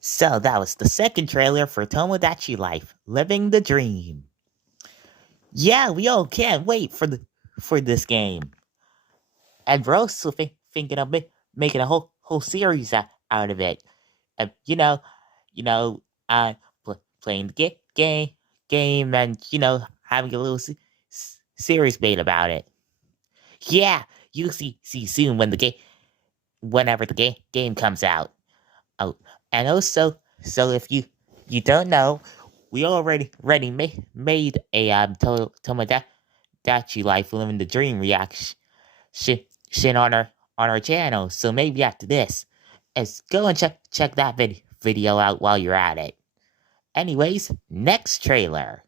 So that was the second trailer for Tomodachi Life, Living the Dream. Yeah, we all can't wait for this game. And we're also thinking of making a whole series out of it. And you know, playing the game, and having a little series made about it. Yeah, you'll see soon whenever the game comes out. Oh, and also, so if you don't know, we already made a Tomodachi Life Living the Dream reaction on our channel. So maybe after this, let's go and check that video out while you're at it. Anyways, next trailer.